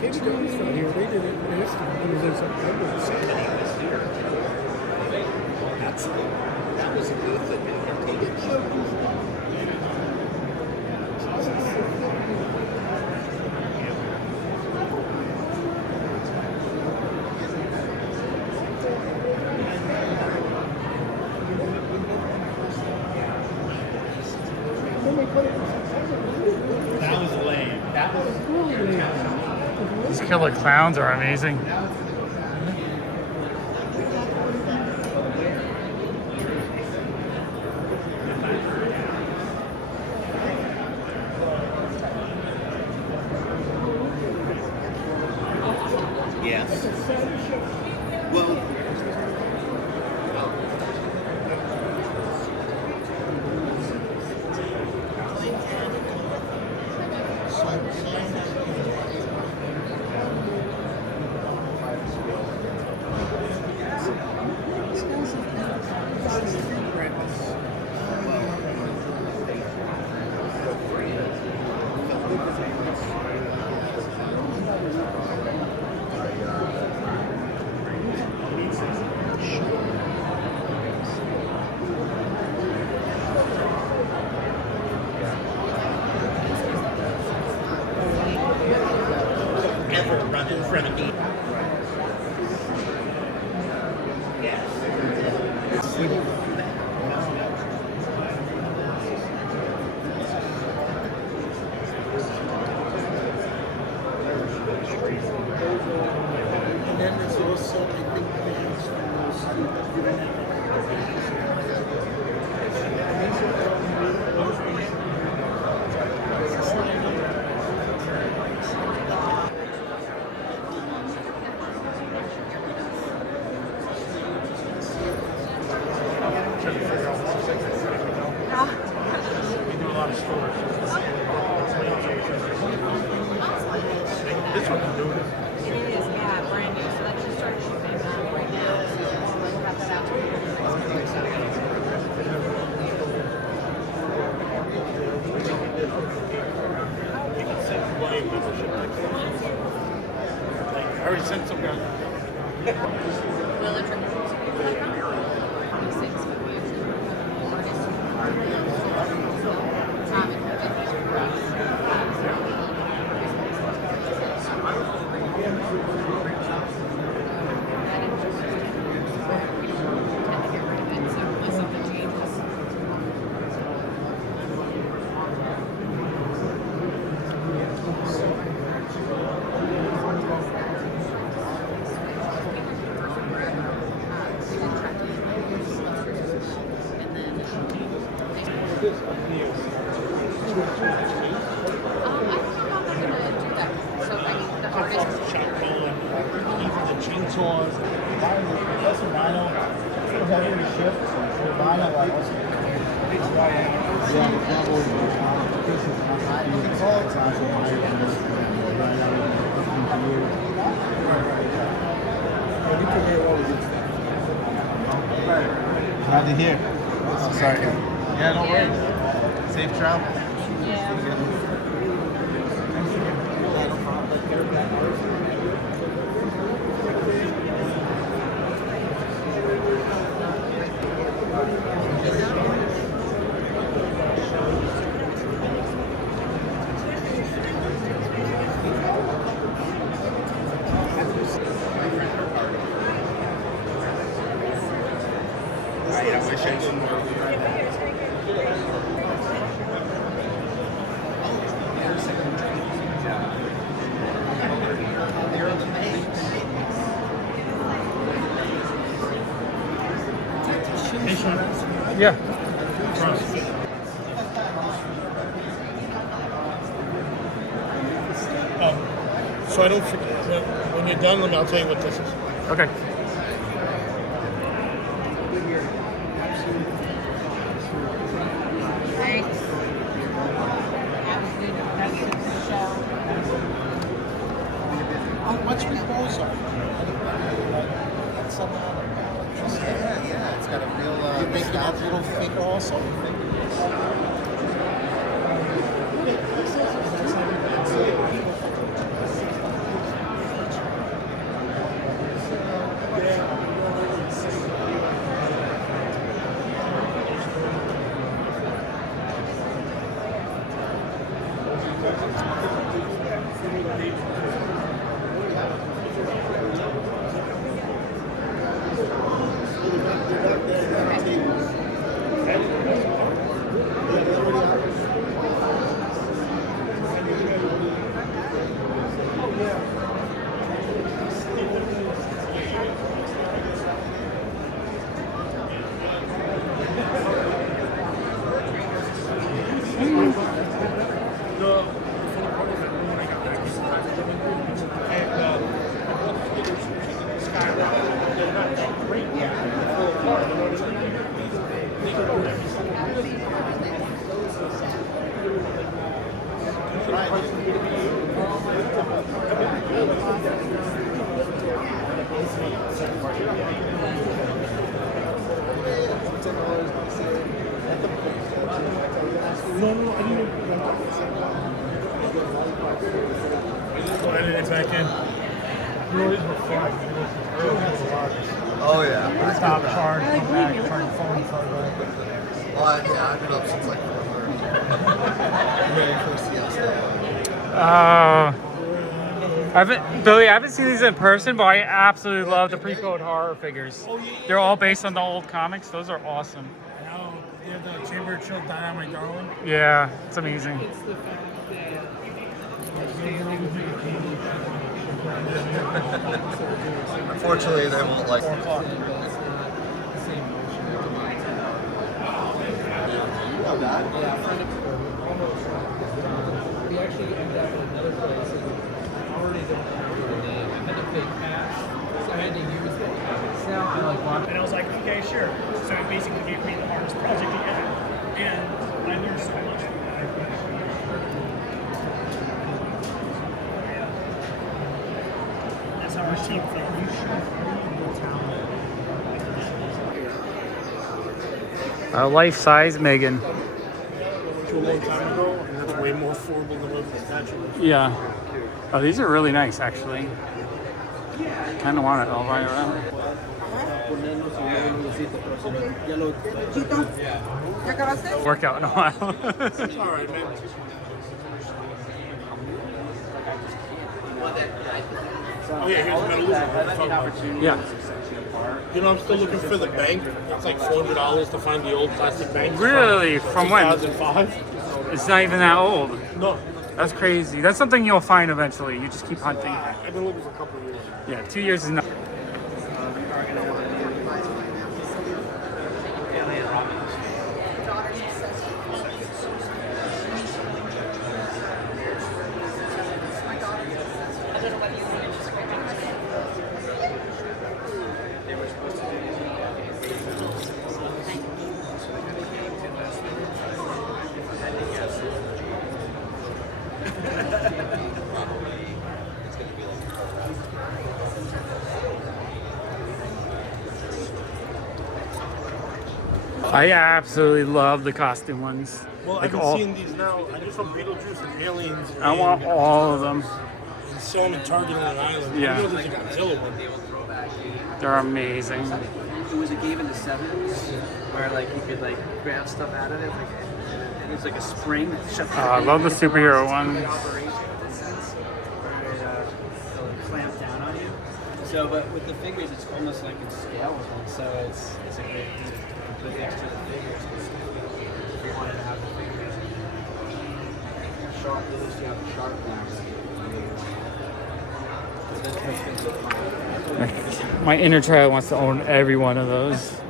Katie Jones from here. They did it. It was in September. That was a booth that continued. That was lame. That was These killer clowns are amazing. Yes. Well, ever run in front of me. And then there's also, I think, bands We do a lot of stores. This one can do it. It is, yeah, brand new. So that just started shipping right now. So we'll have that out to I already sent some guys. Will it drink? Shotgun, even the chainsaws. That's a vinyl. It's heavy to shift. The vinyl, like, Glad to hear. Oh, sorry. Yeah, no worries. Safe travel. I wish I didn't. Yeah. So I don't forget. When you're done, I'll tell you what this is. Okay. Thanks. What's Reposa? Yeah, it's got a real. You're making that little figure also. Go edit it back in. You always reflect. Oh yeah. Stop, charge, come back, turn the phone inside back. Well, yeah, I've been up since like 4:30. Ready for siesta. Billy, I haven't seen these in person, but I absolutely love the pre-code horror figures. They're all based on the old comics. Those are awesome. Now, you have the Chamber of Chill Dynamite Darwin. Yeah, it's amazing. Unfortunately, they won't like. 4 o'clock. We actually ended up in another place and already didn't remember the name. I had to pay cash, so I had to use it. So now I like want. And I was like, okay, sure. So it basically gave me the hardest project yet. And I learned so much from that. That's how our team felt. A life-size Megan. To a long time ago, and that's way more affordable than what the statue is. Yeah. Oh, these are really nice, actually. Kind of want it all right around. Workout in a while. It's all right, man. Oh yeah, here's Metallica. Yeah. You know, I'm still looking for the bank. It's like $400 to find the old plastic bank. Really? From when? 2005. It's not even that old. No, That's crazy. That's something you'll find eventually. You just keep hunting. I've been looking for a couple of years. Yeah, 2 years is not. I absolutely love the costume ones. Well, Like I've been all, seeing these now. I just saw Beetlejuice and Aliens. I want all of them. And saw them in Target on an island. Yeah. I know there's a Godzilla one. They're amazing. It was a game in the 70s where like you could like grab stuff out of it, like, and it's like a spring that shuts I love the superhero ones. operation in a sense where it'll clamp down on you. So, but with the figures, it's almost like it's scalable. So it's a great thing to put next to the figures. If you wanted to have the figures, sharp. At least you have the sharp ones. My inner child wants to own every one of those.